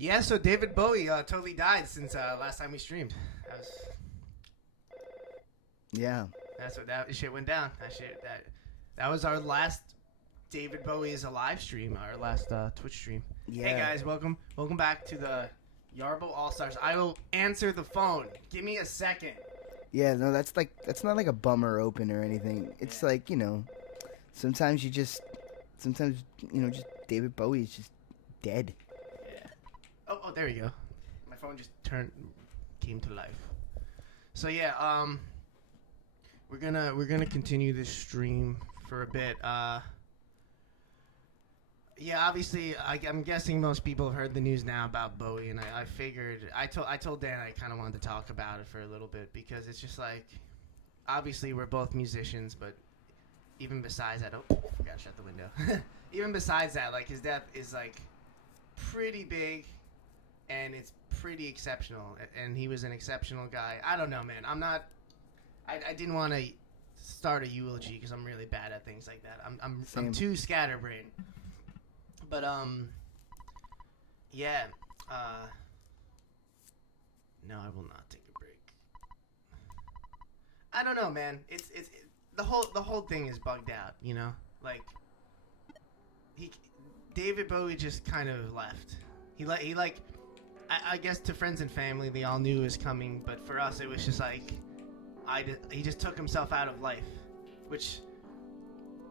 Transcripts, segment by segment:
Yeah, so David Bowie totally died since last time we streamed. Yeah. That's what that shit went down. That was our last David Bowie is alive stream, our last Twitch stream. Yeah. Hey guys, welcome back to the YARBO Allstars. I will answer the phone. Give me a second. Yeah, no, that's not like a bummer open or anything. It's like, sometimes just David Bowie is just dead. Yeah. Oh, there you go. My phone just came to life. So yeah, we're gonna continue this stream for a bit. Yeah, obviously, I'm guessing most people have heard the news now about Bowie, and I figured I told Dan I kind of wanted to talk about it for a little bit because it's just like, obviously we're both musicians, but even besides that, forgot to shut the window. Even besides that, like his death is like pretty big, and it's pretty exceptional, and he was an exceptional guy. I don't know, man. I didn't want to start a eulogy because I'm really bad at things like that. I'm too scatterbrained. But yeah. No, I will not take a break. I don't know, man. It's the whole thing is bugged out, you know? Like David Bowie just kind of left. I guess to friends and family they all knew it was coming, but for us it was just like he just took himself out of life, which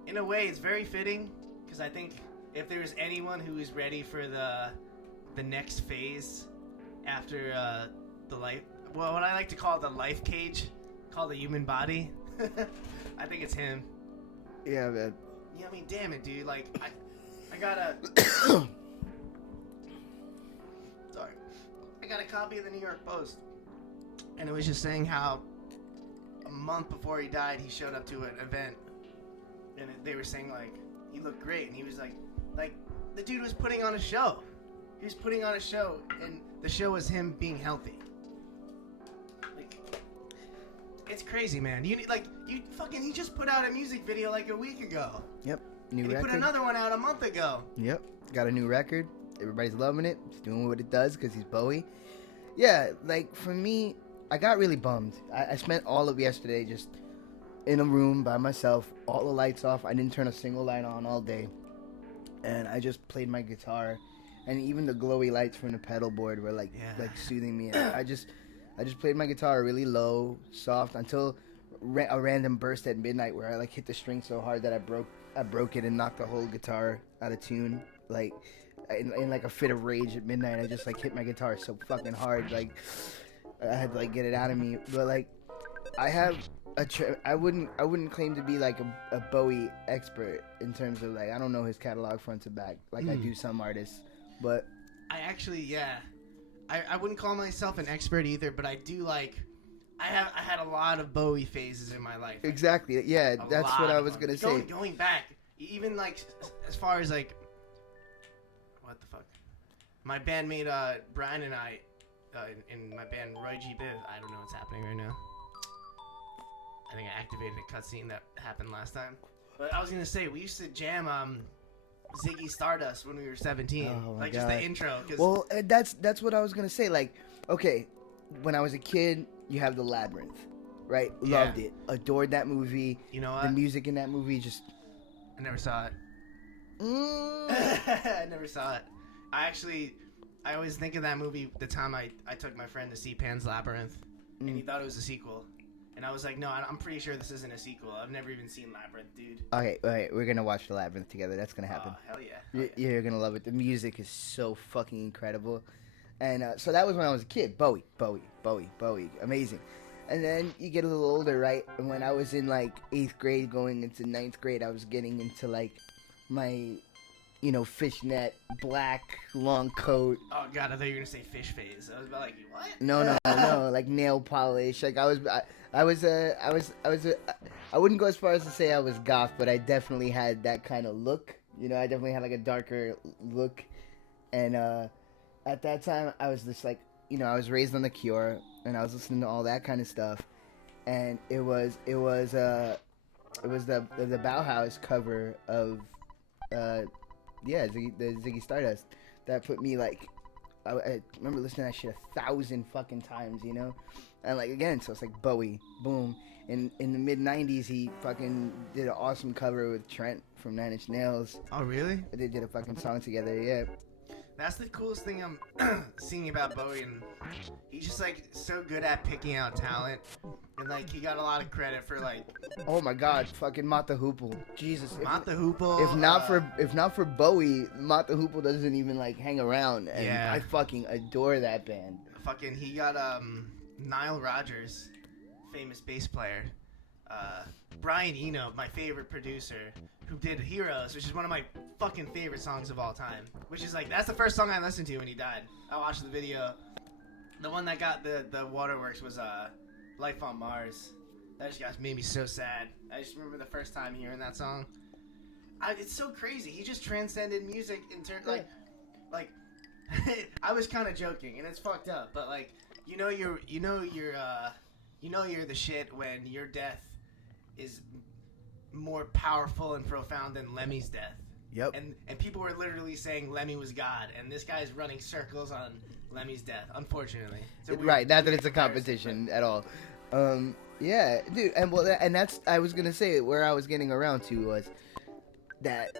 in a way is very fitting because I think if there's anyone who is ready for the next phase after the life, well, what I like to call the life cage, called the human body, I think it's him. Yeah, man. Yeah, I mean, damn it, dude. Like, I got a sorry, I got a copy of the New York Post, and it was just saying how a month before he died, he showed up to an event, and they were saying like he looked great, and he was like the dude was putting on a show. He was putting on a show, and the show was him being healthy. Like, it's crazy, man. He just put out a music video like a week ago. Yep, new and record. He put another one out a month ago. Yep, got a new record. Everybody's loving it. He's doing what it does because he's Bowie. Yeah, like for me, I got really bummed. I spent all of yesterday just in a room by myself, all the lights off. I didn't turn a single light on all day. And I just played my guitar, and even the glowy lights from the pedal board were like soothing me. And I just played my guitar really low, soft until a random burst at midnight where I like hit the string so hard that I broke it and knocked the whole guitar out of tune. Like in like a fit of rage at midnight, I just like hit my guitar so fucking hard, like I had to like get it out of me. But like I have I wouldn't claim to be like a Bowie expert in terms of like I don't know his catalog front to back like I do some artists, but I actually I wouldn't call myself an expert either, but I do like I had a lot of Bowie phases in my life. Exactly, yeah, that's what I was gonna say. Going back, even like as far as like what the fuck, my bandmate Brian and I in my band Roy G. Biv. I don't know what's happening right now. I think I activated a cutscene that happened last time. But I was gonna say we used to jam Ziggy Stardust when we were 17, like God. Just the intro. Well, that's what I was gonna say. Like, okay, when I was a kid, you have the Labyrinth, right? Yeah. Loved it, adored that movie. You know what? The music in that movie just. I never saw it. I never saw it. I always think of that movie the time I took my friend to see Pan's Labyrinth, and he thought it was a sequel. And I was like, no, I'm pretty sure this isn't a sequel. I've never even seen Labyrinth, dude. Okay, we're gonna watch the Labyrinth together. That's gonna happen. Oh, hell yeah. You're gonna love it. The music is so fucking incredible. And so that was when I was a kid. Bowie, amazing. And then you get a little older, right? And when I was in like 8th grade, going into 9th grade, I was getting into like my, fishnet, black, long coat. Oh God, I thought you were gonna say fish phase. I was about like, what? No, like nail polish. Like I wouldn't go as far as to say I was goth, but I definitely had that kind of look. I definitely had like a darker look. And at that time, I was just like, I was raised on The Cure, and I was listening to all that kind of stuff. And it was the Bauhaus cover of the Ziggy Stardust that put me like I remember listening to that shit 1,000 fucking times, you know? And like, again, so it's like Bowie, boom. In the mid 90s, he fucking did an awesome cover with Trent from Nine Inch Nails. Oh, really? They did a fucking song together, yeah. That's the coolest thing I'm seeing about Bowie, and he's just like so good at picking out talent, and like he got a lot of credit for like. Oh my God, fucking Mott the Hoople, Jesus. Mott the Hoople. If not for Bowie, Mott the Hoople doesn't even like hang around, and Yeah. I fucking adore that band. Fucking, he got Nile Rodgers, famous bass player, Brian Eno, my favorite producer, who did Heroes, which is one of my fucking favorite songs of all time. Which is like, that's the first song I listened to when he died. I watched the video. The one that got the waterworks was Life on Mars. That just made me so sad. I just remember the first time hearing that song. It's so crazy. He just transcended music in terms like I was kind of joking, and it's fucked up, but like you're the shit when your death is more powerful and profound than Lemmy's death. Yep. And people were literally saying Lemmy was God, and this guy's running circles on Lemmy's death. Unfortunately, Right. Not that it's a competition at all. Yeah, dude, and that's I was gonna say where I was getting around to was that,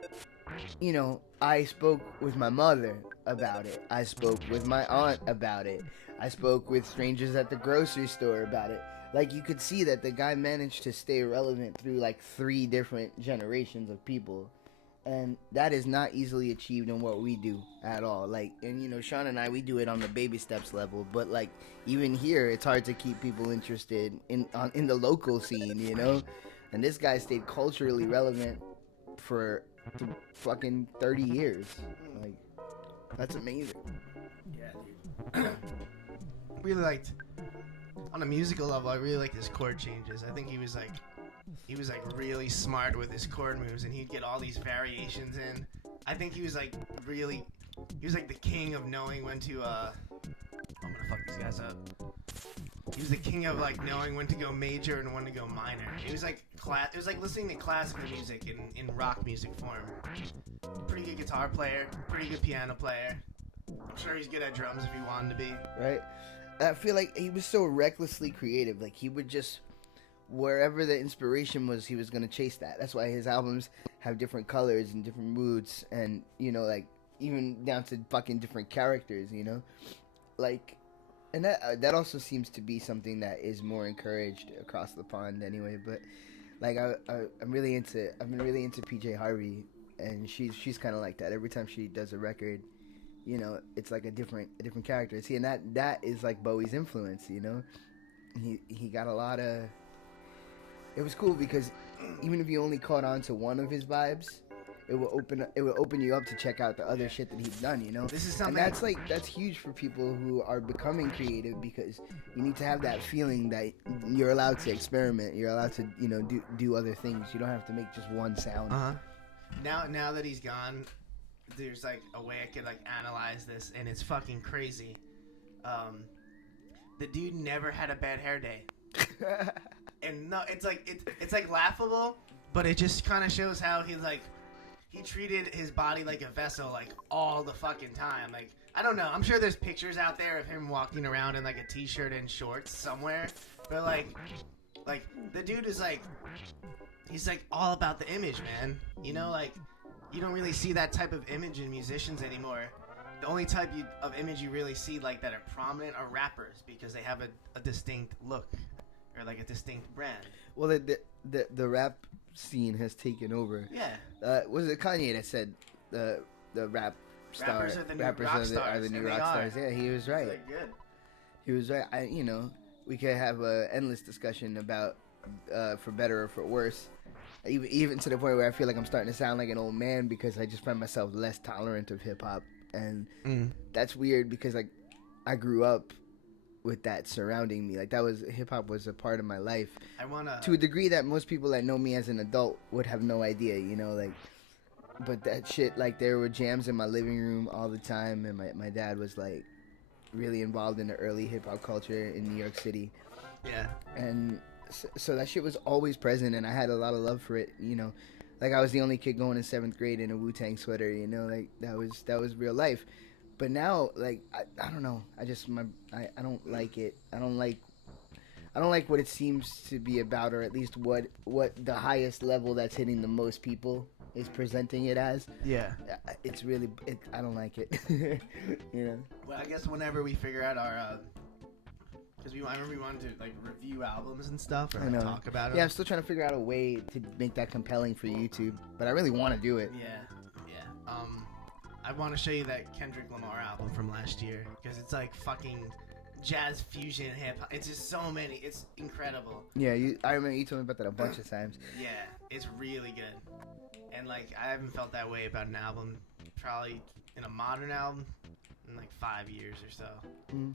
you know, I spoke with my mother about it. I spoke with my aunt about it. I spoke with strangers at the grocery store about it. Like, you could see that the guy managed to stay relevant through like 3 different generations of people. And that is not easily achieved in what we do at all. Like, and you know, Sean and I, we do it on the baby steps level. But like, even here, it's hard to keep people interested in the local scene, you know. And this guy stayed culturally relevant for fucking 30 years. Like, that's amazing. Yeah, dude. Really liked, on a musical level, I really liked his chord changes. I think he was like really smart with his chord moves, and he'd get all these variations in. I think he was like the king of knowing when to I'm gonna fuck these guys up. He was the king of like knowing when to go major and when to go minor. It was like it was like listening to classical music in rock music form. Pretty good guitar player, pretty good piano player. I'm sure he's good at drums if he wanted to be. Right? I feel like he was so recklessly creative. Like, he would just, wherever the inspiration was, he was going to chase that. That's why his albums have different colors and different moods, and, you know, like, even down to fucking different characters, you know? Like, and that also seems to be something that is more encouraged across the pond anyway. But like, I've been really into PJ Harvey, and she's kind of like that. Every time she does a record, you know, it's like a different character. See, and that is like Bowie's influence, you know. He got a lot of. It was cool because even if you only caught on to one of his vibes, it will open you up to check out the other shit that he's done, you know. This is something, and that's huge for people who are becoming creative, because you need to have that feeling that you're allowed to experiment, you're allowed to, you know, do other things. You don't have to make just one sound. Now that he's gone, there's like a way I could like analyze this, and it's fucking crazy. The dude never had a bad hair day. And no, it's like laughable, but it just kind of shows how he treated his body like a vessel, like all the fucking time. Like, I don't know, I'm sure there's pictures out there of him walking around in like a t-shirt and shorts somewhere, but like the dude is like, he's like all about the image, man. You know, like, you don't really see that type of image in musicians anymore. The only type of image you really see like that are prominent are rappers, because they have a distinct look or like a distinct brand. Well, the rap scene has taken over. Yeah. Was it Kanye that said the rap star Rappers are the new rock stars? Yeah, he was right. Like, good. He was right. You know, we could have an endless discussion about for better or for worse. Even to the point where I feel like I'm starting to sound like an old man, because I just find myself less tolerant of hip hop, and that's weird because I grew up with that surrounding me. Like, hip hop was a part of my life. To a degree that most people that know me as an adult would have no idea, you know, like. But that shit, like, there were jams in my living room all the time, and my dad was like really involved in the early hip hop culture in New York City. Yeah. And so that shit was always present, and I had a lot of love for it, you know. Like, I was the only kid going in 7th grade in a Wu-Tang sweater, you know, like, that was real life. But now, like, I don't know. I don't like it. I don't like what it seems to be about, or at least what the highest level that's hitting the most people is presenting it as. Yeah. It's really, I don't like it. You know. Well, I guess whenever we figure out our, because I remember we wanted to like review albums and stuff, or I know. talk about it. Yeah, I'm still trying to figure out a way to make that compelling for YouTube, but I really want to do it. Yeah. I want to show you that Kendrick Lamar album from last year because it's like fucking jazz fusion hip hop. It's just so many. It's incredible. Yeah, I remember you told me about that a bunch of times. Yeah, it's really good. And like I haven't felt that way about an album probably in a modern album in like 5 years or so. Mm.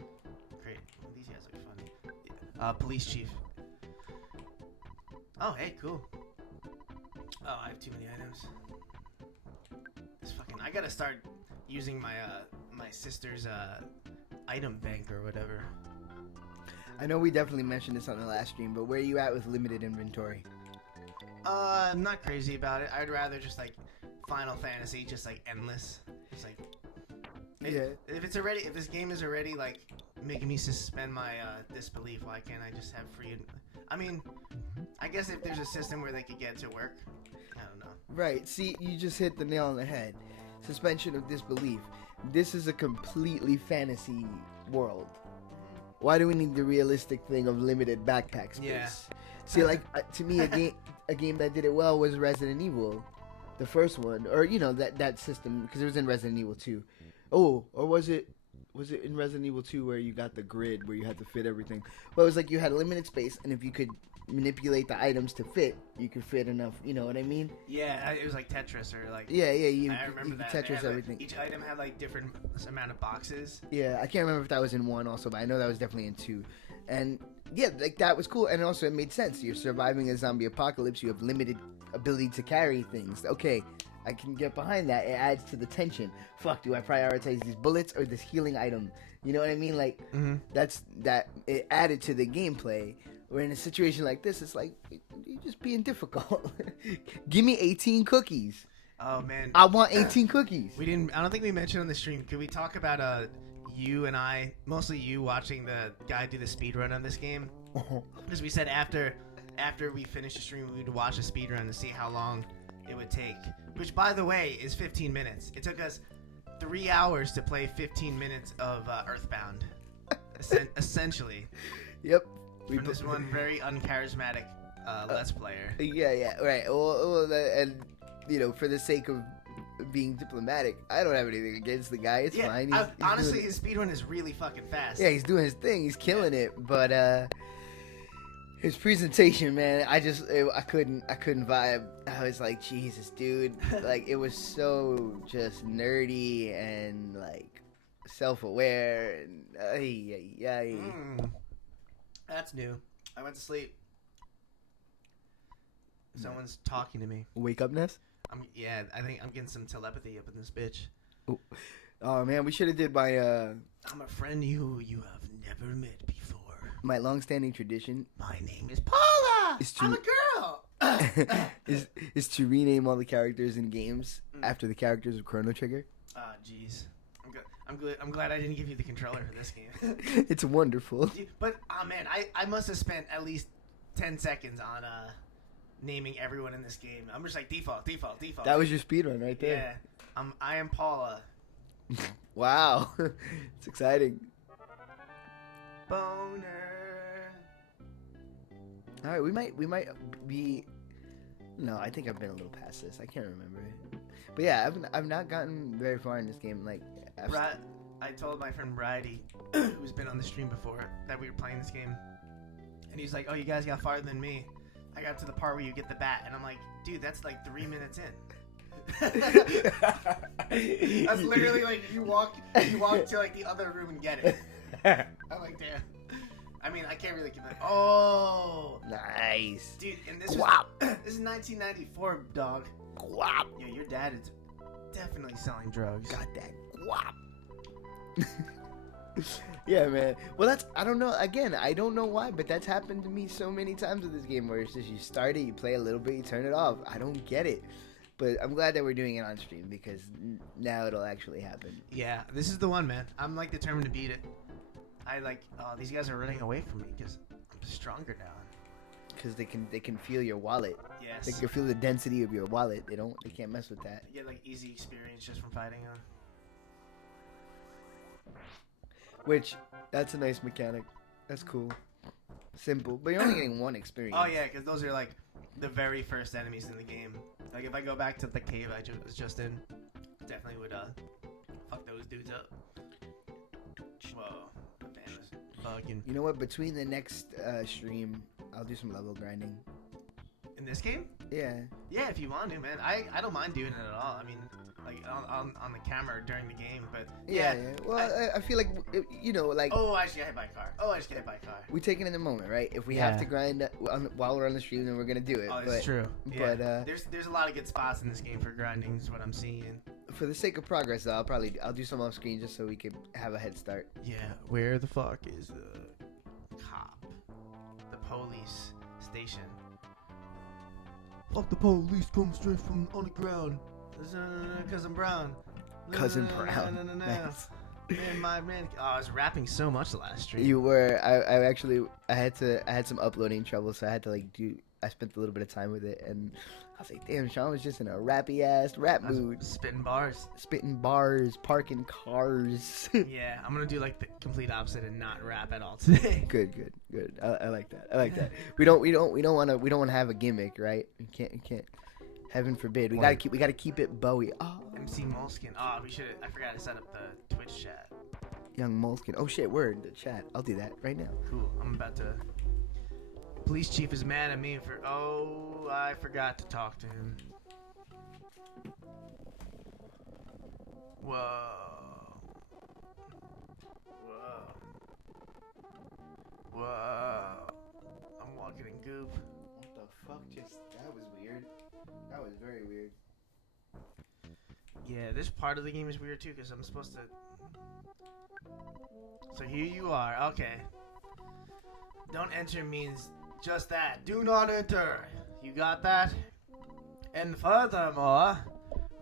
Great. Well, these guys look funny. Police chief. Oh, hey, cool. Oh, I have too many items. I gotta start using my my sister's item bank or whatever. I know we definitely mentioned this on the last stream, but where are you at with limited inventory? I'm not crazy about it. I'd rather just like Final Fantasy, just like endless. Just like if this game is already like making me suspend my disbelief, why can't I just have free? I mean, I guess if there's a system where they could get it to work, I don't know. Right. See, you just hit the nail on the head. Suspension of disbelief. This is a completely fantasy world. Why do we need the realistic thing of limited backpack space? Yeah. See, like to me, a game that did it well was Resident Evil, the first one, or you know that system because it was in Resident Evil 2. Oh, or was it in Resident Evil 2 where you got the grid where you had to fit everything? Well, it was like you had limited space, and if you could manipulate the items to fit, you could fit enough. You know what I mean? Yeah, it was like Tetris or like. Yeah. I remember you that. Tetris everything. Each item had like different amount of boxes. Yeah, I can't remember if that was in 1 also, but I know that was definitely in 2. And yeah, like that was cool, and also it made sense. You're surviving a zombie apocalypse. You have limited ability to carry things. Okay, I can get behind that. It adds to the tension. Fuck, do I prioritize these bullets or this healing item? You know what I mean? Like that. It added to the gameplay. Where in a situation like this, it's like you're just being difficult. Give me 18 cookies. Oh man, I want 18 cookies. I don't think we mentioned on the stream. Could we talk about you and I, mostly you, watching the guy do the speed run on this game? Because we said after we finished the stream, we would watch a speed run to see how long it would take. Which, by the way, is 15 minutes. It took us 3 hours to play 15 minutes of Earthbound. Essentially. Yep. From this one very uncharismatic Let's Player. Yeah, right. Well, and you know, for the sake of being diplomatic, I don't have anything against the guy. It's fine. He's honestly, his speedrun is really fucking fast. Yeah, he's doing his thing. He's killing it. But his presentation, man, I couldn't vibe. I was like, Jesus, dude. Like, it was so just nerdy and like self-aware and That's new. I went to sleep. Someone's talking to me. Wake up, Ness? I think I'm getting some telepathy up in this bitch. Oh man, we should have did my I'm a friend you have never met before. My long-standing tradition. My name is Paula. I'm a girl. is to rename all the characters in games after the characters of Chrono Trigger. Ah, jeez. I'm glad I didn't give you the controller for this game. It's wonderful. But man, I must have spent at least 10 seconds on naming everyone in this game. I'm just like default. That was your speedrun right there. Yeah. I am Paula. Wow. It's exciting. Boner. All right, we might be. No, I think I've been a little past this. I can't remember it. But yeah, I've not gotten very far in this game. Like, I told my friend Bridie, who's been on the stream before, that we were playing this game, and he's like, "Oh, you guys got farther than me. I got to the part where you get the bat," and I'm like, "Dude, that's like 3 minutes in." That's literally like you walk to like the other room and get it. I'm like, damn. I mean, I can't really give it. Oh, nice, dude. And this is 1994, dog. Guap. Yo, your dad is definitely selling drugs. Got that guap. Yeah, man. Well, I don't know. Again, I don't know why, but that's happened to me so many times with this game where it's just you start it, you play a little bit, you turn it off. I don't get it. But I'm glad that we're doing it on stream because now it'll actually happen. Yeah, this is the one, man. I'm like determined to beat it. These guys are running away from me because I'm stronger now. Because they can feel your wallet. Yes. They can feel the density of your wallet. They can't mess with that. You get like easy experience just from fighting them. Which, that's a nice mechanic. That's cool. Simple. But you're only getting one experience. Oh yeah, because those are like the very first enemies in the game. Like if I go back to the cave I was just in, definitely would fuck those dudes up. Whoa. Man, this fucking... You know what? Between the next stream, I'll do some level grinding. In this game? Yeah. Yeah, if you want to, man. I don't mind doing it at all. I mean, like on the camera during the game, but yeah. Well, I feel like like. Oh, I just got hit by a car. We take it in the moment, right? If we have to grind while we're on the stream, then we're gonna do it. Oh, that's true. Yeah. But there's a lot of good spots in this game for grinding. Is what I'm seeing. For the sake of progress, though, I'll do some off screen just so we can have a head start. Yeah. Where the fuck is the cop? The police station. Fuck the police, come straight from underground. Cause I'm brown. Cousin Brown. No. Nice. Man, my man. Oh, I was rapping so much the last stream. You were. I had some uploading trouble, so I had to I spent a little bit of time with it, and I was like, damn, Sean was just in a rappy ass rap mood. Spitting bars. Spitting bars, parking cars. Yeah, I'm gonna do like the complete opposite and not rap at all today. Good. I like that. We don't want to have a gimmick, right? We can't. Heaven forbid. We gotta keep it Bowie. Oh. MC Moleskin. Oh, I forgot to set up the Twitch chat. Young Moleskin. Oh shit, word. The chat. I'll do that right now. Cool. I'm about to. Police chief is mad at me for. Oh, I forgot to talk to him. Whoa. I'm walking in goop. What the fuck? That was weird. That was very weird. Yeah, this part of the game is weird too because I'm supposed to. So here you are. Okay. Don't enter means just that. Do not enter. You got that? And furthermore,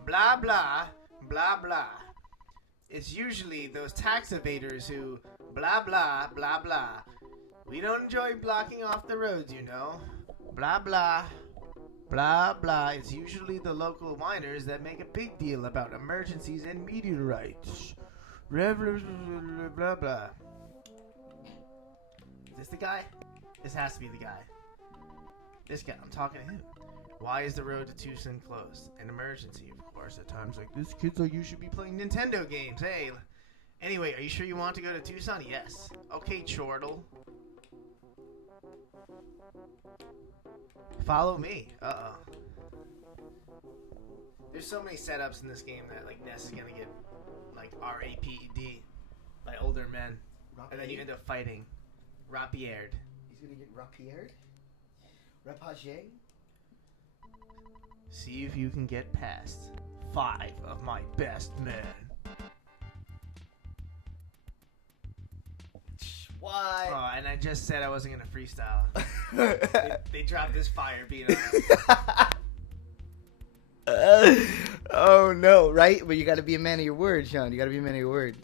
blah blah blah blah. It's usually those tax evaders who blah blah blah blah. We don't enjoy blocking off the roads, you know. Blah blah. Blah blah. It's usually the local miners that make a big deal about emergencies and meteorites. Blah blah blah. Is this the guy? This has to be the guy. This guy. I'm talking to him. Why is the road to Tucson closed? An emergency, of course. At times like this, kids like you should be playing Nintendo games. Hey. Anyway, are you sure you want to go to Tucson? Yes. Okay, Chortle. Follow me. Uh-oh. There's so many setups in this game that like Ness is gonna get like R-A-P-E-D by older men. And then you end up fighting. Rapiered. He's gonna get rapiered? Rapagier? See if you can get past 5 of my best men. Why? Oh, and I just said I wasn't gonna freestyle. they dropped this fire beat on us. Oh no, right? But you gotta be a man of your word, Sean. You gotta be a man of your word.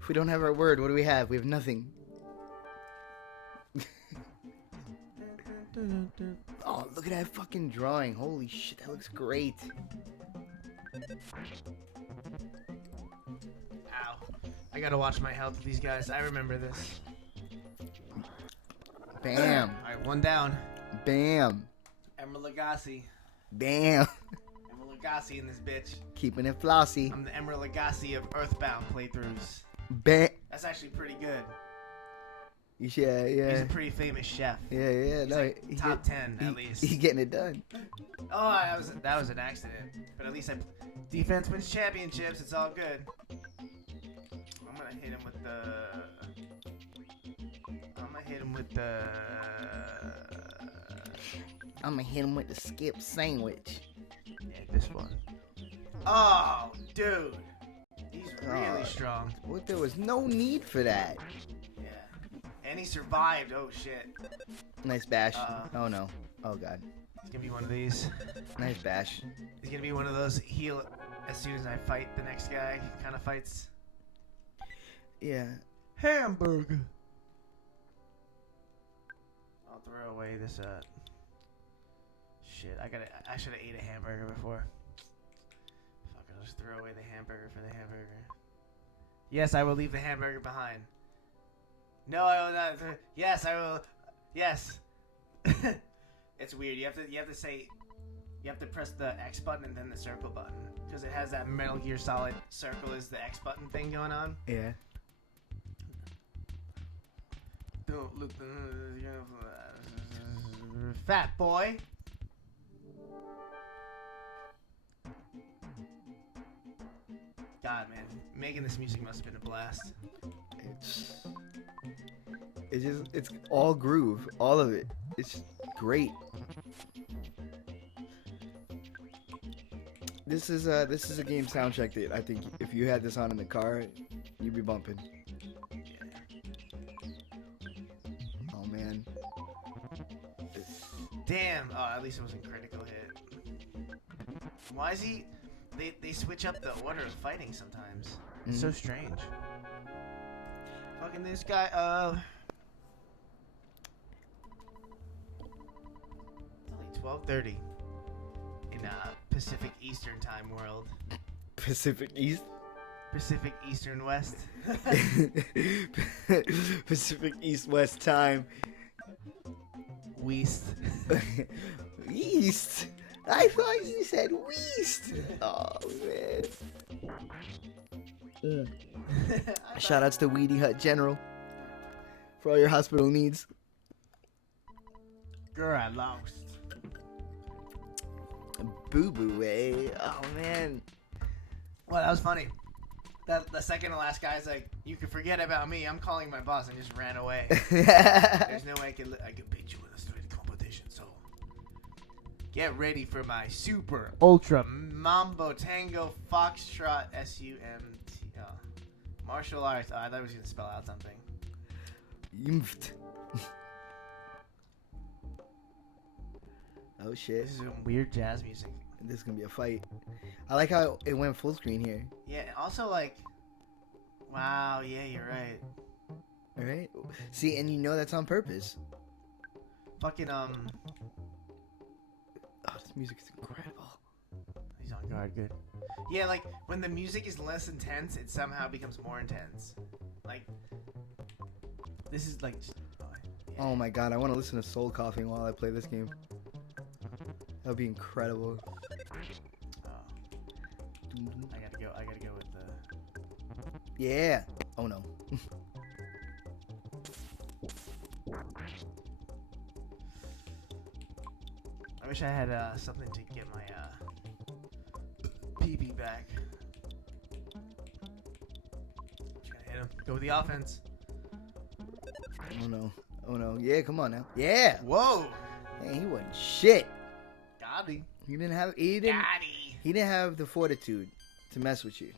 If we don't have our word, what do we have? We have nothing. Oh, look at that fucking drawing. Holy shit, that looks great. Ow. I gotta watch my health with these guys. I remember this. Bam. Alright, one down. Bam. Emerald Lagasse. Bam. Emerald Lagasse in this bitch. Keeping it flossy. I'm the Emerald Lagasse of Earthbound playthroughs. Bam. That's actually pretty good. Yeah. He's a pretty famous chef. Yeah. He's No, like top 10 at least. He's getting it done. Oh, that was an accident. But at least defense wins championships. It's all good. I'm gonna hit him with the skip sandwich. Yeah, this one. Oh, dude. He's really strong. What? There was no need for that. Yeah. And he survived. Oh, shit. Nice bash. Oh, no. Oh, God. He's gonna be one of these. Nice bash. He's gonna be one of those heal as soon as I fight the next guy kind of fights. Yeah. Hamburger. I'll throw away this shit. I should have ate a hamburger before. Fuck, I'll just throw away the hamburger for the hamburger. Yes, I will leave the hamburger behind. No, I will not. Yes, I will. Yes. It's weird. You have to say. You have to press the X button and then the circle button because it has that Metal Gear Solid circle is the X button thing going on. Yeah. Don't look. Fat boy. God, man, making this music must have been a blast. It's all groove, all of it. It's great. This is a game soundtrack that I think if you had this on in the car, you'd be bumping. Oh man. Damn. Oh, at least it wasn't critical hit. Why is he? They switch up the order of fighting sometimes. It's so strange. Fucking this guy. It's only 12:30 in Pacific Eastern Time world. Pacific East? Pacific Eastern West. Pacific East West time. West. East? I thought you said West. Oh, man. Shout outs to Weedy Hut General for all your hospital needs. Girl, I lost. Boo boo, eh? Oh, man. Well, that was funny. The second to last guy's like, you can forget about me. I'm calling my boss, and just ran away. There's no way I could beat you in a straight competition. So get ready for my super ultra mambo tango foxtrot SUMT martial arts. Oh, I thought I was gonna spell out something. Yimft. Oh shit. This is some weird jazz music. This is gonna be a fight. I like how it went full screen here. Yeah, also like, wow, yeah, you're right. Alright? See, and you know that's on purpose. Fucking, Oh, this music is incredible. He's on guard, good. Yeah, like, when the music is less intense, it somehow becomes more intense. Like, this is like... yeah. Oh my god, I want to listen to Soul Coughing while I play this game. That would be incredible. Oh. I gotta go with the... Yeah! Oh no. I wish I had something to get my PB back. Just gonna hit him. Go with the offense. Oh no. Oh no. Yeah, come on now. Yeah! Whoa! Man, he wasn't shit. Got him. He didn't have the fortitude to mess with you.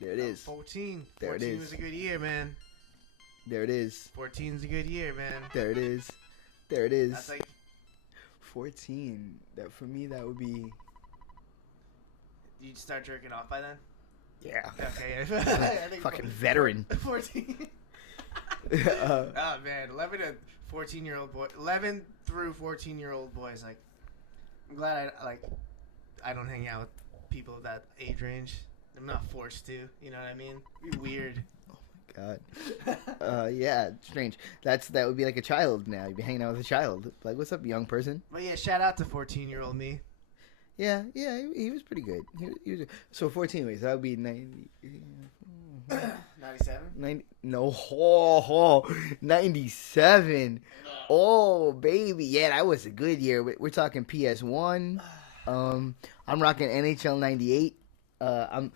There it is. 14. There it 14 is. was a good year, man. There it is. 14's a good year, man. There it is. There it is. That's like 14. That for me, that would be. you'd start jerking off by then. Yeah. Okay. I think Fucking veteran. 14. Oh man, 11 to 14-year-old boy. 11 through 14-year-old boys. Like, I'm glad I don't hang out with people of that age range. I'm not forced to. You know what I mean? It'd be weird. God. Yeah, strange. That would be like a child now. You'd be hanging out with a child. Like, what's up, young person? But yeah, shout out to 14-year-old me. Yeah, he was pretty good. He was so 14 ways. That would be 90. 97? 90. No, 97. Oh, baby. Yeah, that was a good year. We're talking PS1. I'm rocking NHL 98. I'm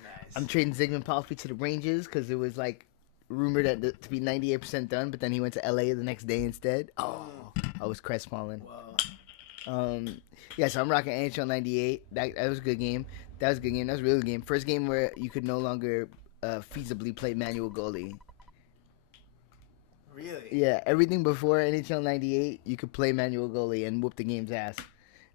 trading Zygmunt Palffy to the Rangers because it was like rumored to be 98% done, but then he went to LA the next day instead. Oh, I was crestfallen. Whoa. Yeah, so I'm rocking NHL 98. That was a good game. That was a really good game. First game where you could no longer feasibly play manual goalie. Really? Yeah, everything before NHL 98, you could play manual goalie and whoop the game's ass.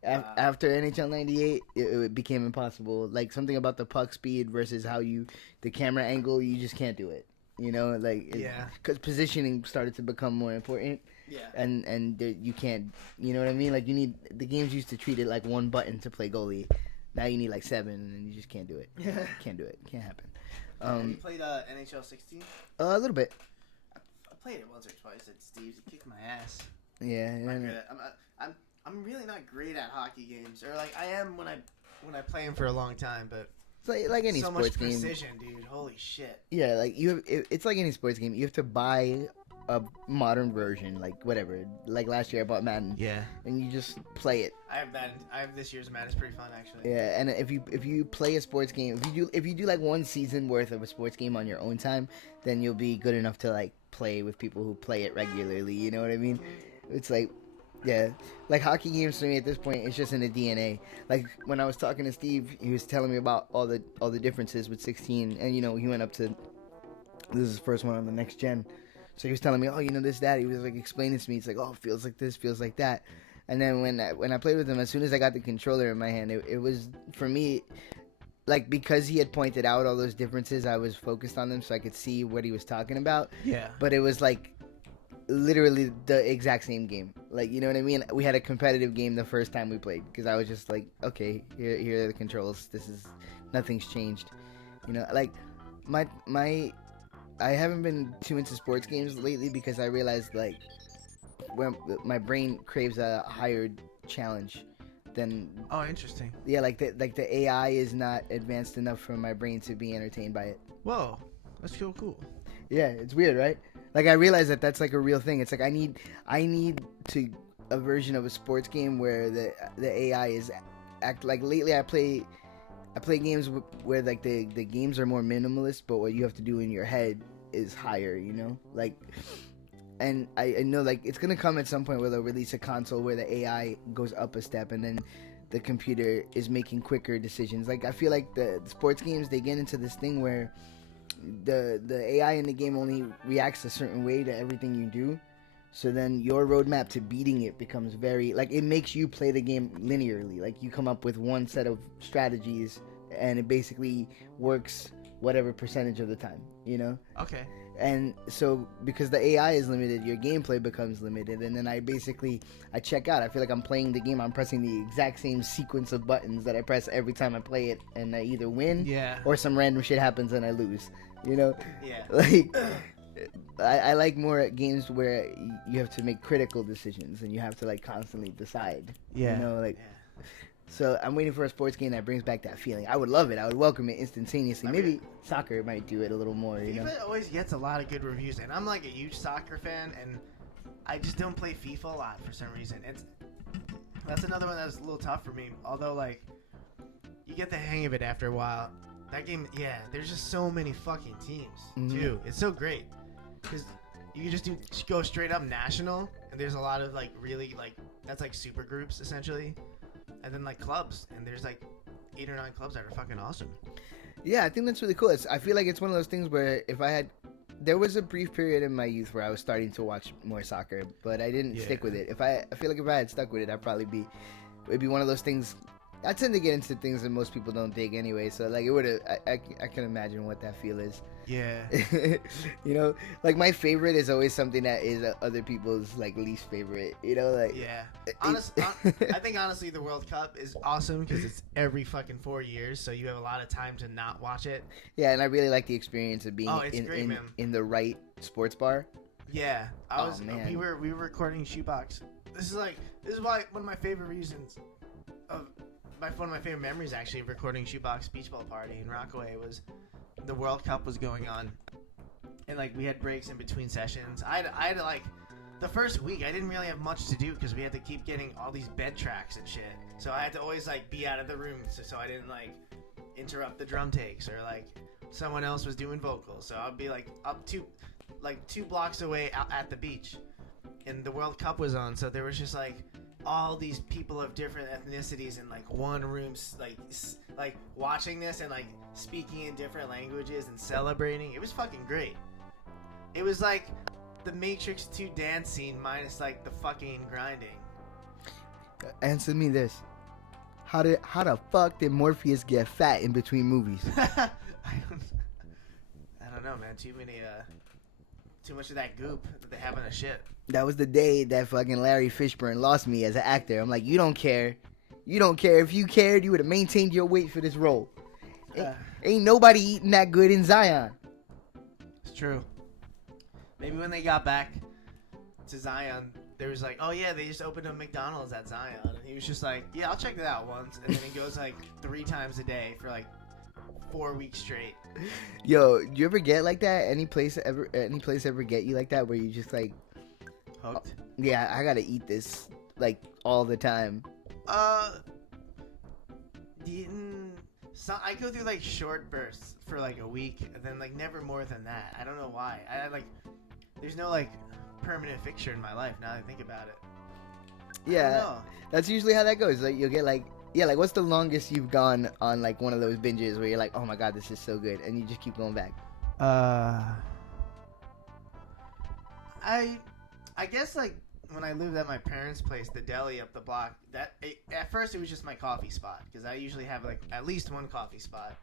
After NHL 98, it became impossible. Like something about the puck speed versus the camera angle, you just can't do it. You know, like because positioning started to become more important. Yeah. And you can't, you know what I mean? Like the games used to treat it like one button to play goalie. Now you need like 7, and you just can't do it. Can't do it. Can't happen. Have you played NHL 16? A little bit. I played it once or twice at Steve's. He kicked my ass. Yeah. I'm really not great at hockey games, or like I am when I play them for a long time, but it's like any so sports much game. precision, dude. Holy shit. Yeah, like it's like any sports game. You have to buy a modern version, like whatever. Like last year, I bought Madden. Yeah. And you just play it. I have Madden. I have this year's Madden. It's pretty fun, actually. Yeah, and if you play a sports game, if you do like one season worth of a sports game on your own time, then you'll be good enough to like play with people who play it regularly. You know what I mean? It's like. Yeah, like hockey games for me at this point, it's just in the DNA. Like when I was talking to Steve, he was telling me about all the differences with 16, and he went up to this is the first one on the next gen, so he was telling me, oh, this, that. He was like explaining to me, it's like, oh, feels like this, feels like that, and then when I played with him, as soon as I got the controller in my hand, it was for me, like because he had pointed out all those differences, I was focused on them so I could see what he was talking about. Yeah. But it was like. Literally the exact same game, like, you know what I mean? We had a competitive game the first time we played because I was just like, okay, here are the controls. Nothing's changed, like I haven't been too into sports games lately because I realized like when my brain craves a higher challenge than. Oh, interesting. Yeah, like the AI is not advanced enough for my brain to be entertained by it. Whoa, that's so cool. Yeah, it's weird, right? Like I realize that's like a real thing. It's like I need a version of a sports game where the AI is act like. Lately I play games where like the games are more minimalist, but what you have to do in your head is higher, like. And I know like it's gonna come at some point where they'll release a console where the AI goes up a step and then the computer is making quicker decisions. Like I feel like the sports games, they get into this thing where the AI in the game only reacts a certain way to everything you do, so then your roadmap to beating it becomes very like it makes you play the game linearly. Like you come up with one set of strategies and it basically works whatever percentage of the time, Okay. And so because the AI is limited, your gameplay becomes limited, and then I check out. I feel like I'm playing the game, I'm pressing the exact same sequence of buttons that I press every time I play it, and I either win or some random shit happens and I lose, Yeah. Like I like more games where you have to make critical decisions and you have to like constantly decide. Yeah. So I'm waiting for a sports game that brings back that feeling. I would love it. I would welcome it instantaneously. Maybe soccer might do it a little more, FIFA always gets a lot of good reviews, and I'm like a huge soccer fan, and I just don't play FIFA a lot for some reason. That's another one that's a little tough for me. Although like you get the hang of it after a while. That game, there's just so many fucking teams too. It's so great because you can just go straight up national, and there's a lot of like really like that's like super groups essentially. And then like clubs, and there's like 8 or 9 clubs that are fucking awesome. Yeah, I think that's really cool. I feel like it's one of those things where there was a brief period in my youth where I was starting to watch more soccer, but I didn't stick with it. I feel like if I had stuck with it, it'd be one of those things. I tend to get into things that most people don't dig anyway, so like it would have. I can imagine what that feel is. Yeah. Like my favorite is always something that is other people's like least favorite. Like. Yeah. I think honestly the World Cup is awesome because it's every fucking 4 years, so you have a lot of time to not watch it. Yeah, and I really like the experience of being great, in the right sports bar. Yeah, we were recording Shoebox. This is why one of my favorite reasons of. One of my favorite memories actually of recording Shoebox Beach Ball Party in Rockaway was the World Cup was going on, and like we had breaks in between sessions. I had to like the first week I didn't really have much to do because we had to keep getting all these bed tracks and shit. So I had to always like be out of the room so I didn't like interrupt the drum takes or like someone else was doing vocals. So I'd be like up to like 2 blocks away out at the beach, and the World Cup was on. So there was just like. All these people of different ethnicities in like one room, like watching this and like speaking in different languages and celebrating. It was fucking great. It was like the Matrix 2 dance scene minus like the fucking grinding. Answer me this: How the fuck did Morpheus get fat in between movies? I don't know, man. Too much of that goop that they have on the ship. That was the day that fucking Larry Fishburne lost me as an actor. I'm like, you don't care. You don't care. If you cared, you would have maintained your weight for this role. Ain't nobody eating that good in Zion. It's true. Maybe when they got back to Zion, there was like, oh yeah, they just opened a McDonald's at Zion, and he was just like, yeah, I'll check that out once, and then he goes like 3 times a day for like 4 weeks straight. Yo, do you ever get like that? Any place ever get you like that where you just like Hooked? Yeah, I gotta eat this like all the time. So I go through like short bursts for like a week, and then like never more than that. I don't know why. I like, there's no like permanent fixture in my life now that I think about it. Yeah, that's usually how that goes. Like you'll get like, yeah, like what's the longest you've gone on like one of those binges where you're like, oh my god, this is so good, and you just keep going back. I guess like when I lived at my parents' place, the deli up the block, at first it was just my coffee spot, because I usually have like at least one coffee spot,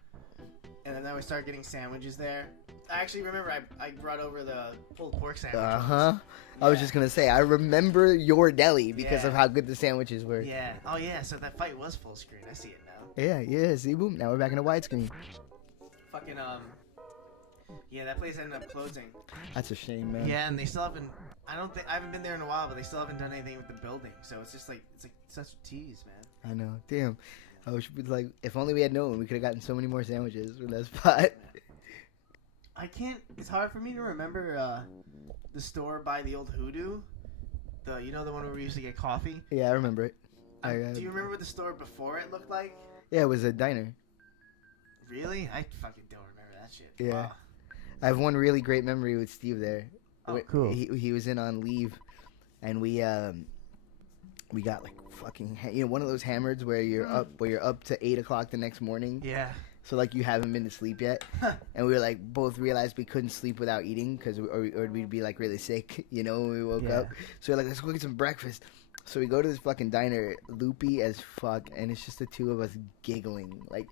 and then I would start getting sandwiches there. I actually remember I brought over the pulled pork sandwich. Yeah. I was just gonna say, I remember your deli because of how good the sandwiches were. Yeah. Oh yeah. So that fight was full screen. I see it now. Yeah. See, boom. Now we're back in the widescreen. Fucking Yeah, that place ended up closing. That's a shame, man. Yeah, and they still haven't. I haven't been there in a while, but they still haven't done anything with the building. So it's just like such a tease, man. I know. Damn. I wish like if only we had known, we could have gotten so many more sandwiches from that spot. I can't. It's hard for me to remember the store by the old Hoodoo. The one where we used to get coffee. Yeah, I remember it. Do you remember what the store before it looked like? Yeah, it was a diner. Really? I fucking don't remember that shit. Yeah. Wow. I have one really great memory with Steve there. Oh, cool. He was in on leave, and we got like fucking one of those hammers where you're up to 8 o'clock the next morning. Yeah. So like you haven't been to sleep yet, and we were like both realized we couldn't sleep without eating or we'd be like really sick, when we woke up. So we're like, let's go get some breakfast. So we go to this fucking diner, loopy as fuck, and it's just the two of us giggling like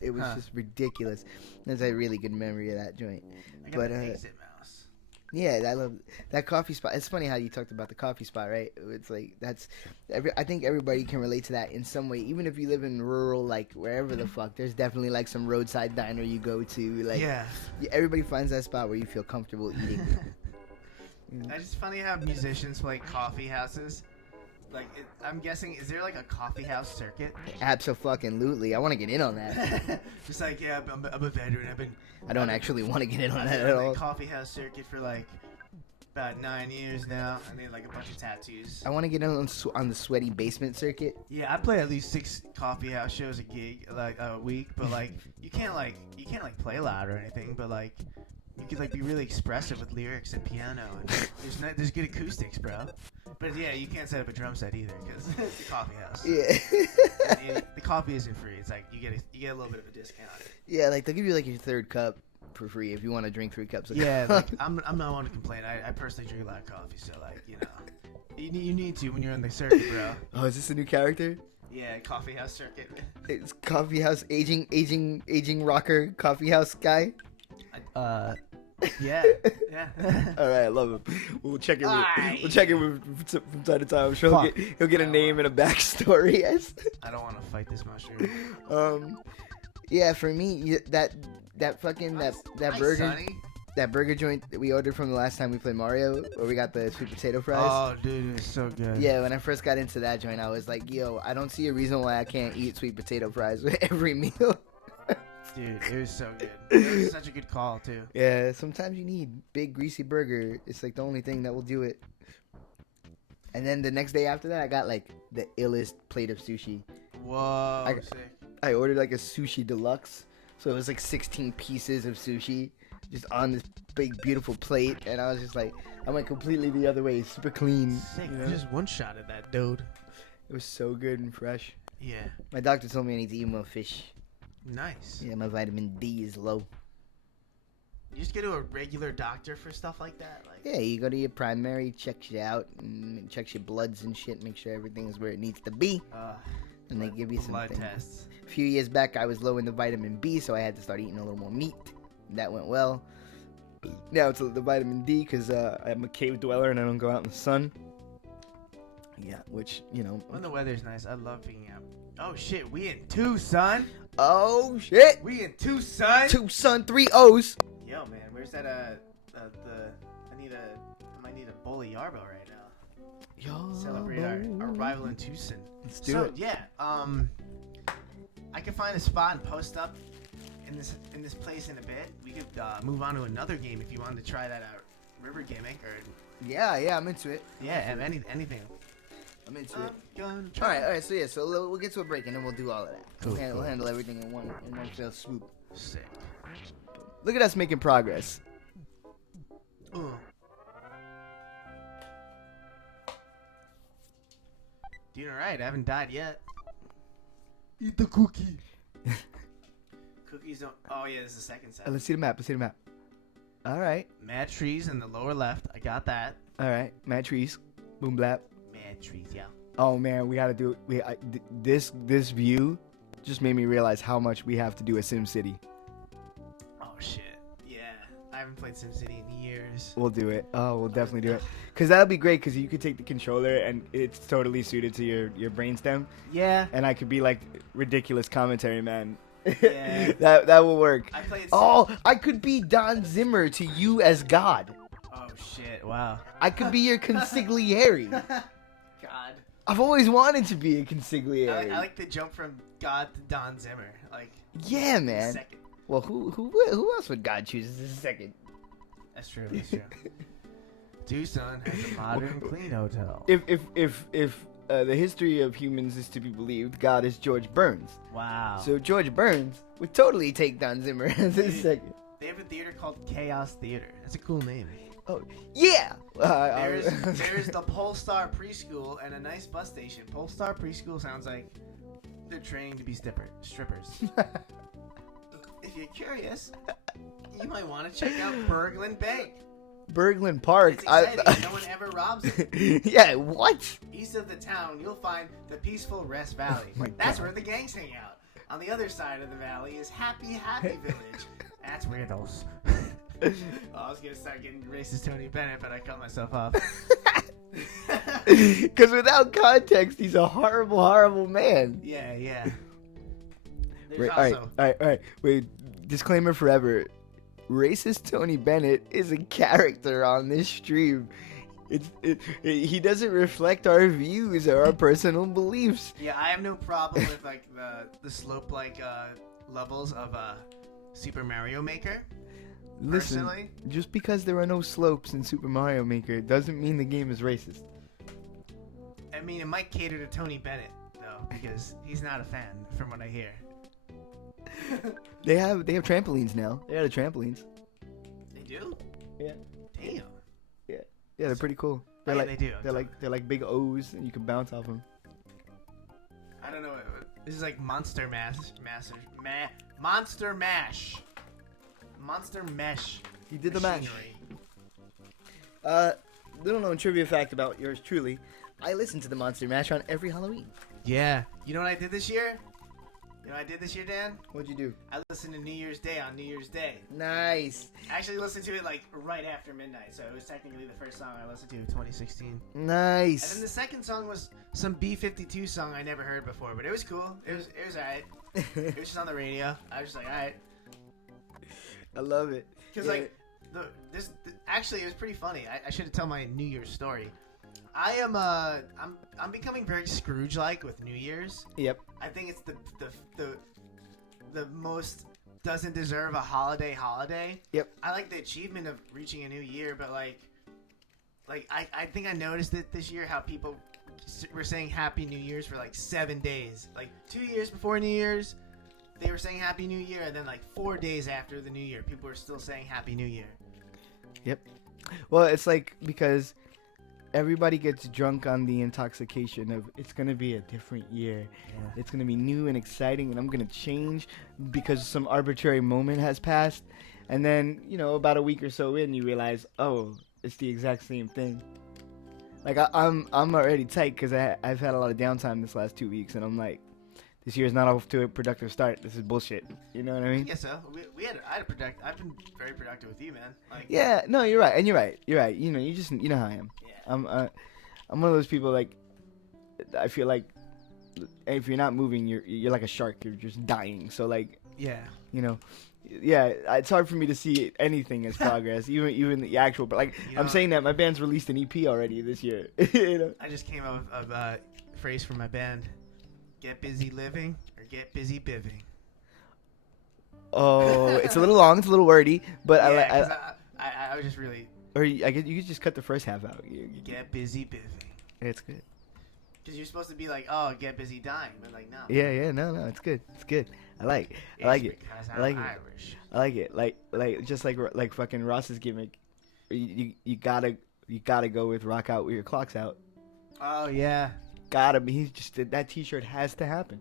it was just ridiculous. That's a really good memory of that joint. I got an exit mouse. Yeah, I love that coffee spot. It's funny how you talked about the coffee spot, right? It's like I think everybody can relate to that in some way. Even if you live in rural, like wherever the fuck, there's definitely like some roadside diner you go to. Like, everybody finds that spot where you feel comfortable eating. It's just funny how musicians play coffee houses. Like, I'm guessing, is there like a coffee house circuit? Absolutely. I want to get in on that. Just like, yeah, I'm a veteran. I don't actually want to get in on that at all. Coffee house circuit for like about 9 years now. I need like a bunch of tattoos. I want to get in on the sweaty basement circuit. Yeah, I play at least 6 coffee house shows a week, but like you can't play loud or anything, but like you could like be really expressive with lyrics and piano, and there's good acoustics, bro. But yeah, you can't set up a drum set either because it's a coffee house. Yeah. The coffee isn't free. It's like you get a little bit of a discount. Yeah, like they'll give you like your 3rd cup for free if you want to drink 3 cups of coffee. Like, I'm not one to complain. I personally drink a lot of coffee, so like you need to when you're on the circuit, bro. Oh, is this a new character? Yeah, coffee house circuit. It's coffee house aging rocker coffee house guy. Yeah. All right, I love him. We'll check it. We'll check it from time to time. I'm sure he'll get a name and a backstory. Yes. I don't want to fight this mushroom. Yeah, for me, that burger. Sonny. That burger joint that we ordered from the last time we played Mario, where we got the sweet potato fries. Oh, dude, it's so good. Yeah, when I first got into that joint, I was like, yo, I don't see a reason why I can't eat sweet potato fries with every meal. Dude, it was so good. It was such a good call, too. Yeah, sometimes you need big, greasy burger. It's like the only thing that will do it. And then the next day after that, I got like the illest plate of sushi. Whoa, sick. I ordered like a sushi deluxe. So it was like 16 pieces of sushi just on this big, beautiful plate. And I was just like, I went completely the other way, super clean. Sick. You just one-shotted that, dude. It was so good and fresh. Yeah. My doctor told me I need to eat more fish. Nice. Yeah, my vitamin D is low. You just go to a regular doctor for stuff like that? Like, Yeah, you go to your primary, checks you out, and checks your bloods and shit, make sure everything's where it needs to be. And they give you some blood things. tests. A few years back, I was low in the vitamin B, so I had to start eating a little more meat. That went well. Now it's the vitamin D because I'm a cave dweller and I don't go out in the sun. Yeah, which, When the weather's nice, I love being out. Oh, shit, we in Tucson? Oh, shit. We in Tucson? Tucson, 3 O's. Yo, man, where's that, I might need a bowl of YARBO right now. Yo. Celebrate our arrival in Tucson. Let's do it. Yeah, I could find a spot and post up in this place in a bit. We could move on to another game if you wanted to try that river gimmick or Yeah, I'm into it. anything. I'm into it. All right. So we'll get to a break and then we'll do all of that. Cool. We'll handle everything in one fell swoop. Sick. Look at us making progress. Doing alright. I haven't died yet. Eat the cookie. Cookies don't. Oh yeah, this is the second set. Let's see the map. All right. Mad trees in the lower left. I got that. All right. Mad trees. Boom blap. Mad trees, yeah. Oh man, we gotta do it. This view just made me realize how much we have to do a SimCity. Oh shit. Yeah. I haven't played SimCity in years. We'll do it. Oh, we'll definitely do it. Cause that'll be great. Cause you could take the controller and it's totally suited to your brainstem. Yeah. And I could be like ridiculous commentary man. Yeah. that will work. I played. I could be Don Zimmer to you as God. Oh shit! Wow. I could be your consigliere. God. I've always wanted to be a consigliere. I like the jump from God to Don Zimmer. Like. Yeah, man. Second. Well, who else would God choose as a second? That's true. Tucson has a modern clean hotel. If the history of humans is to be believed, God is George Burns. Wow. So George Burns would totally take Don Zimmer as his second. They have a theater called Chaos Theater. That's a cool name. Oh yeah. There's the Polestar Preschool and a nice bus station. Polestar Preschool sounds like they're training to be strippers. If you're curious, you might want to check out Berglund Bank. Berglund Park. It's exciting. No one ever robs it. Yeah, what? East of the town, you'll find the peaceful Rest Valley. That's where the gangs hang out. On the other side of the valley is Happy Village. That's weirdos. I was gonna start getting racist Tony Bennett, but I cut myself off. Because without context, he's a horrible, horrible man. Yeah. Right, all right. Wait, disclaimer forever. Racist Tony Bennett is a character on this stream. He doesn't reflect our views or our personal beliefs. Yeah, I have no problem with like the slope like levels of Super Mario Maker. Listen, personally, just because there are no slopes in Super Mario Maker doesn't mean the game is racist. I mean, it might cater to Tony Bennett though, because he's not a fan, from what I hear. They have trampolines now. They are the trampolines. They do? Yeah. Damn. Yeah, they're pretty cool. They're they do. They're like big O's, and you can bounce off them. I don't know. This is like Monster Mash. Monster Mash. Monster Mesh. He did the mash. machinery. Little known trivia fact about yours truly. I listen to the Monster Mash on every Halloween. Yeah. You know what I did this year? Dan? What'd you do? I listened to New Year's Day on New Year's Day. Nice. I actually listened to it like right after midnight, so it was technically the first song I listened to in 2016. Nice. And then the second song was some B-52 song I never heard before, but it was cool. It was alright. It was just on the radio. I was just like, alright. I love it. Because actually it was pretty funny. I should tell my New Year's story. I'm becoming very Scrooge-like with New Year's. Yep. I think it's the most doesn't deserve a holiday. Yep. I like the achievement of reaching a new year, but like I think I noticed it this year how people were saying Happy New Year's for like 7 days. Like 2 years before New Year's, they were saying Happy New Year, and then like 4 days after the New Year, people were still saying Happy New Year. Yep. Well, it's like because everybody gets drunk on the intoxication of it's going to be a different year. Yeah. It's going to be new and exciting, and I'm going to change because some arbitrary moment has passed. And then, about a week or so in, you realize, oh, it's the exact same thing. Like, I'm already tight because I've had a lot of downtime this last 2 weeks, and I'm like, this year's not off to a productive start. This is bullshit. You know what I mean? Yeah, so I've been very productive with you, man. Like, Yeah, no, you're right, and you're right. You know how I am. yeah. I'm one of those people, like, I feel like if you're not moving, you're like a shark. You're just dying. So, like, Yeah. Yeah, it's hard for me to see anything as progress, even the actual. But like, I'm saying that my band's released an EP already this year. I just came up with a phrase for my band: "Get busy living or get busy biving." Oh, it's a little long, it's a little wordy, but I was just really. Or I guess you could just cut the first half out. Get busy biving. It's good. Because you're supposed to be like, oh, get busy dying, but like, no. Yeah, no, it's good. It's good. I like it. I like it. I like Irish. I like it. Like just like fucking Ross's gimmick. You gotta go with rock out with your clocks out. Oh yeah. Gotta be. He's just that T-shirt has to happen.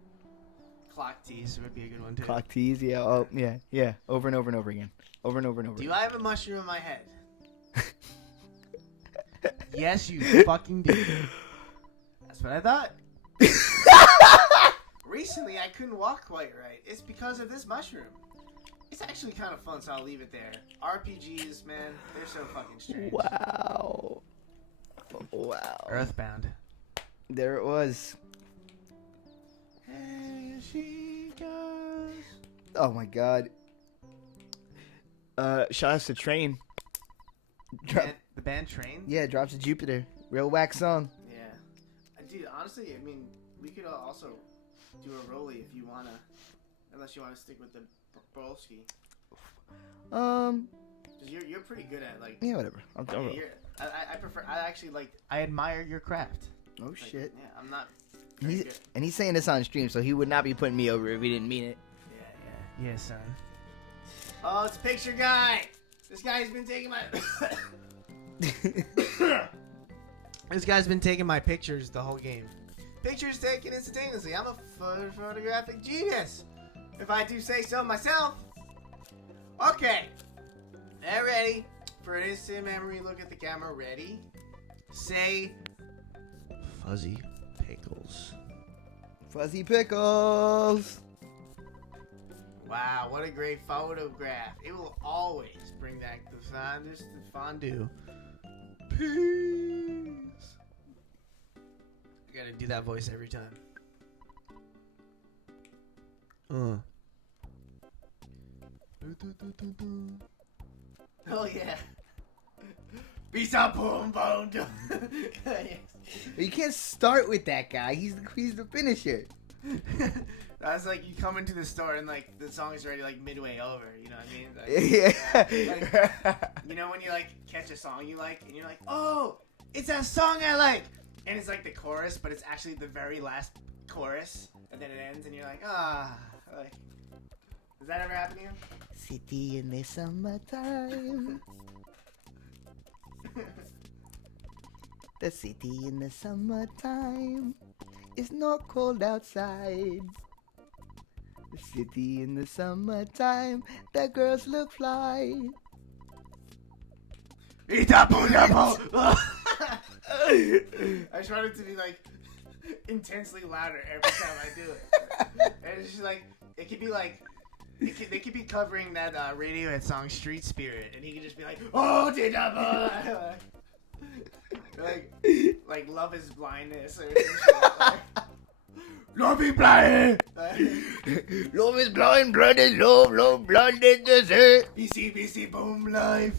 Clock tees would be a good one too. Clock tees, yeah. Oh yeah. Over and over and over again. Over and over and over. Do I have a mushroom in my head? Yes, you fucking do. That's what I thought. Recently, I couldn't walk quite right. It's because of this mushroom. It's actually kind of fun, so I'll leave it there. RPGs, man, they're so fucking strange. Wow. Earthbound. There it was. Here she goes. Oh my god. Shout out to Train. The band Train? Yeah, Drops to Jupiter. Real whack song. Yeah. Dude, honestly, I mean, we could also do a rollie if you wanna. Unless you wanna stick with the Brolski. Cause you're pretty good at like. Yeah, whatever. I prefer. I actually like. I admire your craft. Oh like, shit. Yeah, I'm not. He's saying this on stream, so he would not be putting me over if he didn't mean it. Yeah, son. Oh, it's Picture Guy. This guy's been taking my. This guy's been taking my pictures the whole game. Pictures taken instantaneously. I'm a photographic genius, if I do say so myself. Okay. Get ready for an instant memory look at the camera. Ready? Say Fuzzy Pickles. Fuzzy Pickles. Wow, what a great photograph. It will always bring back the fondue. Peace. I gotta do that voice every time. Oh yeah. Peace out, boom, boom. Yes. You can't start with that guy. He's the finisher. That's like you come into the store and like the song is already like midway over. You know what I mean? Like, you know when you like catch a song you like and you're like, oh, it's that song I like, and it's like the chorus, but it's actually the very last chorus, and then it ends, and you're like, ah, like, does that ever happen to you? City in the summertime. The city in the summertime. It's not cold outside. The city in the summertime. The girls look fly. I just want it to be like intensely louder every time I do it. And it's just like it could be like they could be covering that Radiohead song "Street Spirit," and he could just be like, "Oh, did I?" like Love Is Blindness or something. Like, Love is blind. Love is blind, blood is love, love blind is desert. BC boom life.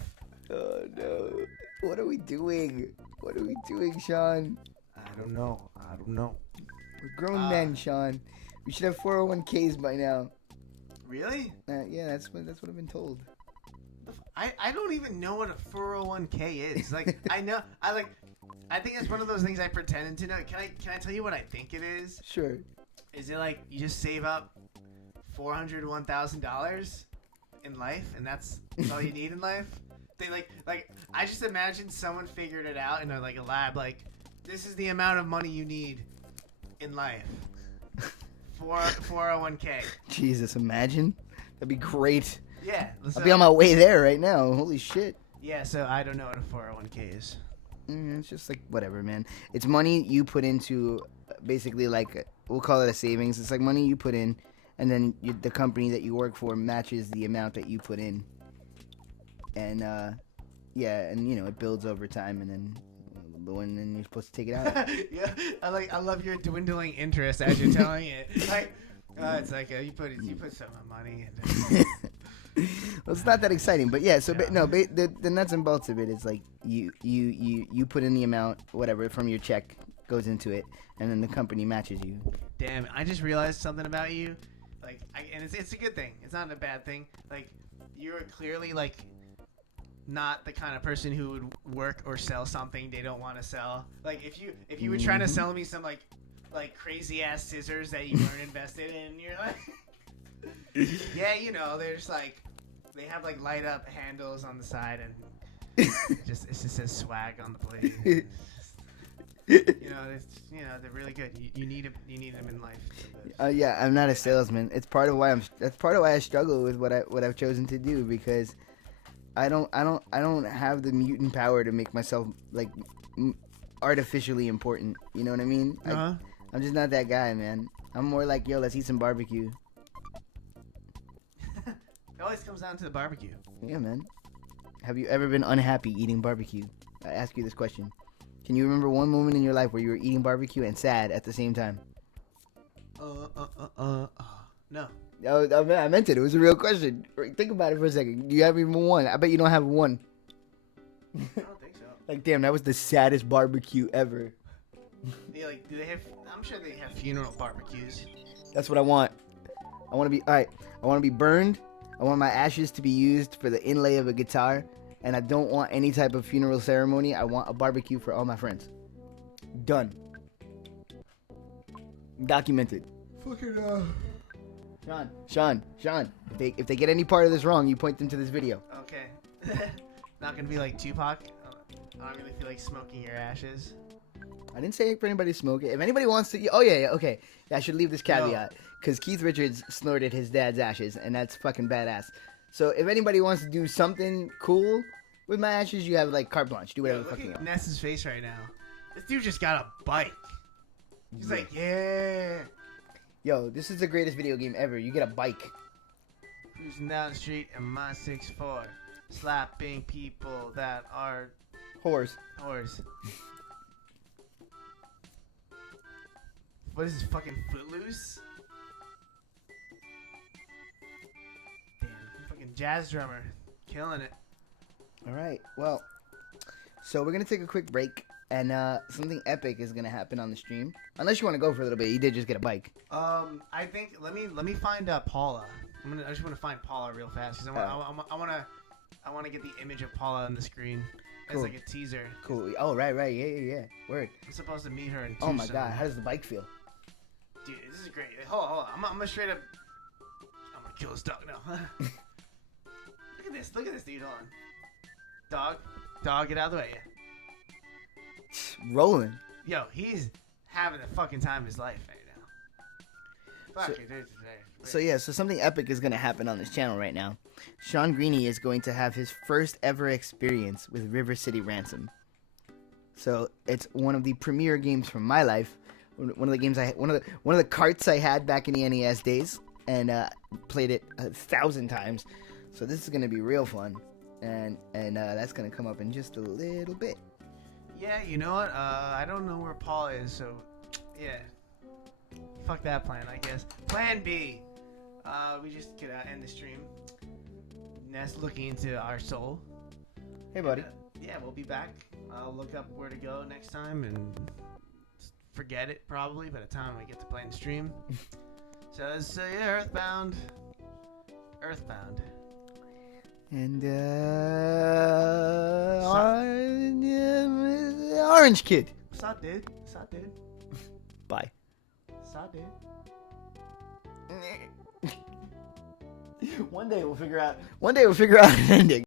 Oh no! What are we doing? What are we doing, Sean? I don't know. We're grown men, Sean. We should have 401ks by now. Really? Yeah, that's what I've been told. I don't even know what a 401k is. Like I think it's one of those things I pretended to know. Can I tell you what I think it is? Sure. Is it like you just save up $401,000 in life, and that's all you need in life? They like I just imagine someone figured it out in a lab. Like, this is the amount of money you need in life. 401k. Jesus, imagine. That'd be great. Yeah. I'll be on my way there right now. Holy shit. Yeah, so I don't know what a 401k is. It's just like whatever, man. It's money you put into basically like we'll call it a savings. It's like money you put in, and then the company that you work for matches the amount that you put in. And yeah, and you know it builds over time, and then you're supposed to take it out. Yeah, I love your dwindling interest as you're telling it. Like, it's like you put some money in. Well, it's not that exciting, but yeah. So the nuts and bolts of it is like you put in the amount, whatever, from your check goes into it, and then the company matches you. Damn, I just realized something about you, like, and it's a good thing. It's not a bad thing. Like, you're clearly like not the kind of person who would work or sell something they don't want to sell. Like, if you were trying to sell me some like crazy ass scissors that you weren't invested in, you're like, yeah, you know, there's like. They have like light up handles on the side, and it just says swag on the plate. They're really good. You need them in life. Yeah, I'm not a salesman. It's part of why that's part of why I struggle with what I've chosen to do, because I don't have the mutant power to make myself like artificially important. You know what I mean? I'm just not that guy, man. I'm more like, yo, let's eat some barbecue. It always comes down to the barbecue. Yeah, man. Have you ever been unhappy eating barbecue? I ask you this question. Can you remember one moment in your life where you were eating barbecue and sad at the same time? No. Oh, man, I meant it. It was a real question. Think about it for a second. Do you have even one? I bet you don't have one. I don't think so. Like, damn, that was the saddest barbecue ever. Yeah, like, do they have? I'm sure they have funeral barbecues. That's what I want. I want to be burned. I want my ashes to be used for the inlay of a guitar, and I don't want any type of funeral ceremony. I want a barbecue for all my friends. Done. Documented. Fucking Sean. If they get any part of this wrong, you point them to this video. Okay. Not gonna be like Tupac. I don't really feel like smoking your ashes. I didn't say for anybody to smoke it. If anybody wants to, oh yeah, okay. Yeah, I should leave this caveat. Because Keith Richards snorted his dad's ashes, and that's fucking badass. So if anybody wants to do something cool with my ashes, you have like carte blanche. Do whatever the fuck you want. Look at Ness's face right now. This dude just got a bike. He's like, yeah. Yo, this is the greatest video game ever. You get a bike. Cruising down the street in my 6'4", slapping people that are Whores. What is this, fucking Footloose? Damn, fucking jazz drummer. Killing it. Alright, well, so we're going to take a quick break, and something epic is going to happen on the stream. Unless you want to go for a little bit. You did just get a bike. I think, let me find Paula. I just want to find Paula real fast, because I want to get the image of Paula on the screen. As like a teaser. Cool. Oh, right. Yeah. Word. I'm supposed to meet her in Tucson. Oh my god, how does the bike feel? Dude, this is great. Hold on. I'm gonna straight up. I'm gonna kill this dog now. Look at this, dude. Hold on. Dog, get out of the way. Rolling. Yo, he's having the fucking time of his life right now. So something epic is gonna happen on this channel right now. Sean Greeny is going to have his first ever experience with River City Ransom. So it's one of the premier games from my life. One of the carts I had back in the NES days, and played it 1,000 times. So this is gonna be real fun, and that's gonna come up in just a little bit. Yeah, you know what? I don't know where Paul is, so yeah, fuck that plan, I guess. Plan B. We just could end the stream. Ness looking into our soul. Hey, buddy. Yeah, we'll be back. I'll look up where to go next time and forget it probably by the time we get to play in the stream. So yeah, Earthbound. And Orange Kid. What's up, dude? Bye. What's up, dude? One day we'll figure out an ending.